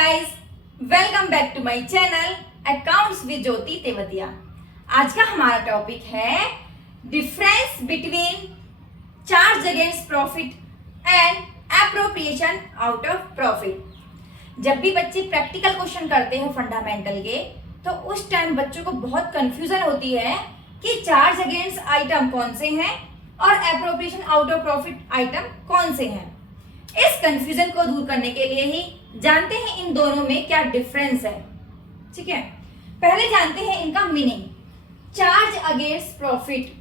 Guys, welcome back to my channel accounts with Jyoti Tewatia. आज का हमारा टॉपिक है difference between charge against profit and appropriation out of profit. जब भी बच्चे प्रैक्टिकल क्वेश्चन करते हैं फंडामेंटल के, तो उस टाइम बच्चों को बहुत कंफ्यूजन होती है कि चार्ज अगेंस्ट आइटम कौन से हैं और appropriation out of profit item कौन से हैं। इस कंफ्यूजन को दूर करने के लिए ही जानते हैं इन दोनों में क्या डिफरेंस है। ठीक है, पहले जानते हैं इनका मीनिंग। चार्ज अगेंस्ट प्रॉफिट,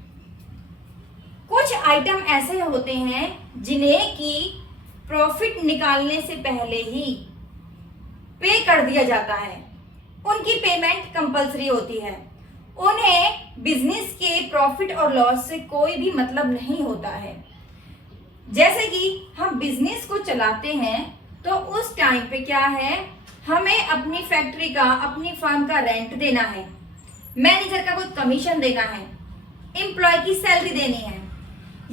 कुछ आइटम ऐसे होते हैं जिन्हें कि प्रॉफिट निकालने से पहले ही पे कर दिया जाता है, उनकी पेमेंट कंपलसरी होती है, उन्हें बिजनेस के प्रॉफिट और लॉस से कोई भी मतलब नहीं होता है। जैसे कि हम बिजनेस को चलाते हैं तो उस टाइम पे क्या है, हमें अपनी फैक्ट्री का, अपनी फर्म का रेंट देना है, मैनेजर का कुछ कमीशन देना है, एम्प्लॉय की सैलरी देनी है।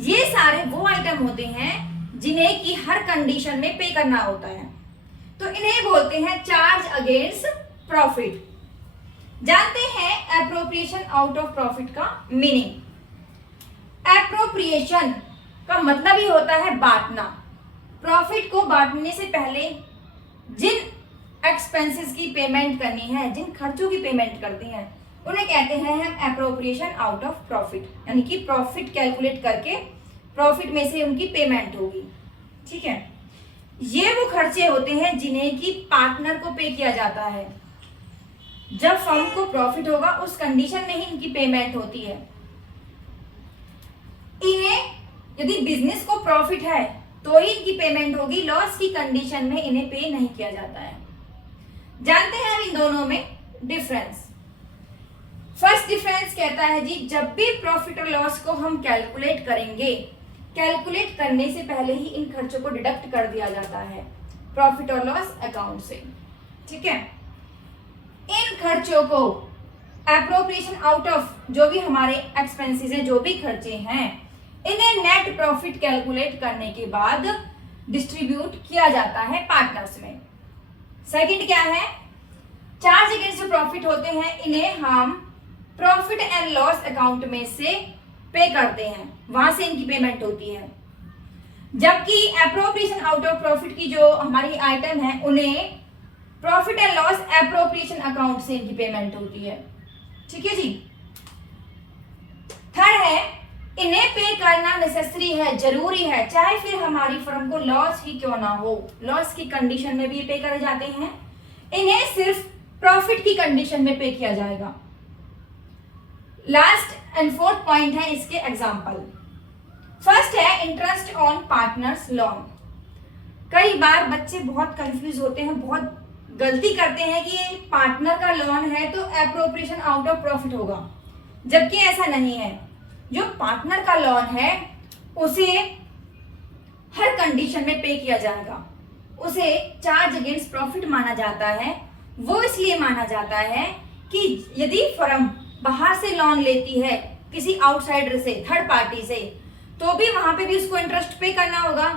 ये सारे वो आइटम होते हैं जिन्हें कि हर कंडीशन में पे करना होता है, तो इन्हें बोलते हैं चार्ज अगेंस्ट प्रॉफिट। जानते हैं एप्रोप्रिएशन आउट ऑफ प्रॉफिट का मीनिंग। एप्रोप्रिएशन का मतलब ही होता है बांटना। प्रॉफिट को बांटने से पहले जिन एक्सपेंसेस की पेमेंट करनी है, जिन खर्चों की पेमेंट करते हैं, उन्हें कहते हैं हम एप्रोप्रिएशन आउट ऑफ प्रॉफिट, यानी कि प्रॉफिट कैलकुलेट करके प्रॉफिट में से उनकी पेमेंट होगी। ठीक है, ये वो खर्चे होते हैं जिन्हें कि पार्टनर को पे किया जाता है। जब फर्म को प्रॉफिट होगा उस कंडीशन में ही इनकी पेमेंट होती है। इन्हें यदि बिजनेस को प्रॉफिट है तो ही इनकी पेमेंट होगी, लॉस की कंडीशन में इन्हें पे नहीं किया जाता है। जानते हैं हम इन दोनों में डिफरेंस। फर्स्ट डिफरेंस कहता है जी, जब भी प्रॉफिट और लॉस को हम कैलकुलेट करेंगे, कैलकुलेट करने से पहले ही इन खर्चों को डिडक्ट कर दिया जाता है प्रॉफिट और लॉस अकाउंट से। ठीक है, इन खर्चों को एप्रोप्रिएशन आउट ऑफ, जो भी हमारे एक्सपेंसेस हैं, जो भी खर्चे हैं, इन्हें नेट प्रॉफिट कैलकुलेट करने के बाद डिस्ट्रीब्यूट किया जाता है पार्टनर्स में। सेकंड क्या है, चार्ज अगेंस्ट प्रॉफिट होते हैं, इन्हें हम प्रॉफिट एंड लॉस अकाउंट में से पे करते हैं, वहां से इनकी पेमेंट होती है। जबकि एप्रोप्रिएशन आउट ऑफ प्रॉफिट की जो हमारी आइटम है, उन्हें profit and loss appropriation account से इनकी पेमेंट होती है। ठीक है जी। थर्ड है, इन्हें पे करना नेसेसरी है, जरूरी है, चाहे फिर हमारी फर्म को लॉस ही क्यों ना हो, लॉस की कंडीशन में भी पे करे जाते हैं, इन्हें सिर्फ प्रॉफिट की कंडीशन में पे किया जाएगा। लास्ट एंड फोर्थ पॉइंट है इसके एग्जांपल। फर्स्ट है इंटरेस्ट ऑन पार्टनर्स लोन। कई बार बच्चे बहुत कंफ्यूज होते हैं, बहुत गलती करते हैं कि ये पार्टनर का लोन है तो एप्रोप्रिएशन आउट ऑफ प्रॉफिट होगा, जबकि ऐसा नहीं है। जो पार्टनर का लोन है उसे हर कंडीशन में पे किया जाएगा, उसे चार्ज अगेंस्ट प्रॉफिट माना जाता है। वो इसलिए माना जाता है कि यदि फर्म बाहर से लोन लेती है किसी आउटसाइडर से, थर्ड पार्टी से, तो भी वहां पे भी उसको इंटरेस्ट पे करना होगा।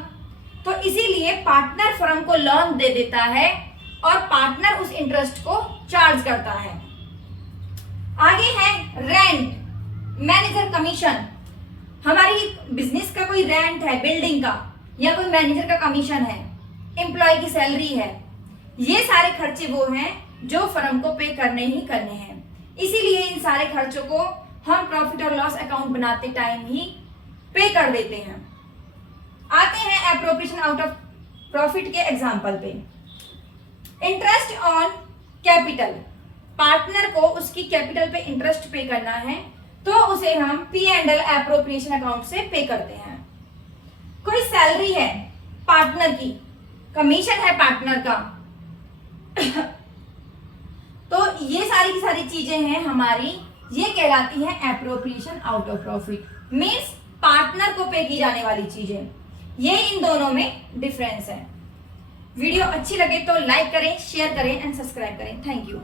तो इसीलिए पार्टनर फर्म को लोन दे देता है और पार्टनर उस इंटरेस्ट को चार्ज करता है। आगे है रेंट, मैनेजर कमीशन। हमारी बिजनेस का कोई रेंट है बिल्डिंग का, या कोई मैनेजर का कमीशन है, एम्प्लॉय की सैलरी है, ये सारे खर्चे वो हैं जो फर्म को पे करने ही करने हैं। इसीलिए इन सारे खर्चों को हम प्रॉफिट और लॉस अकाउंट बनाते टाइम ही पे कर देते हैं। आते हैं एप्रोप्रिएशन आउट ऑफ प्रॉफिट के एग्जांपल पे। इंटरेस्ट ऑन कैपिटल, पार्टनर को उसकी कैपिटल पे इंटरेस्ट पे करना है तो उसे हम P and L appropriation account से पे करते हैं। कोई सैलरी है पार्टनर की, कमीशन है पार्टनर का तो ये सारी की सारी चीजें हैं हमारी, ये कहलाती है appropriation out of profit, means partner को पे की जाने वाली चीजें। ये इन दोनों में डिफरेंस है। वीडियो अच्छी लगे तो लाइक करें, शेयर करें एंड सब्सक्राइब करें। Thank you.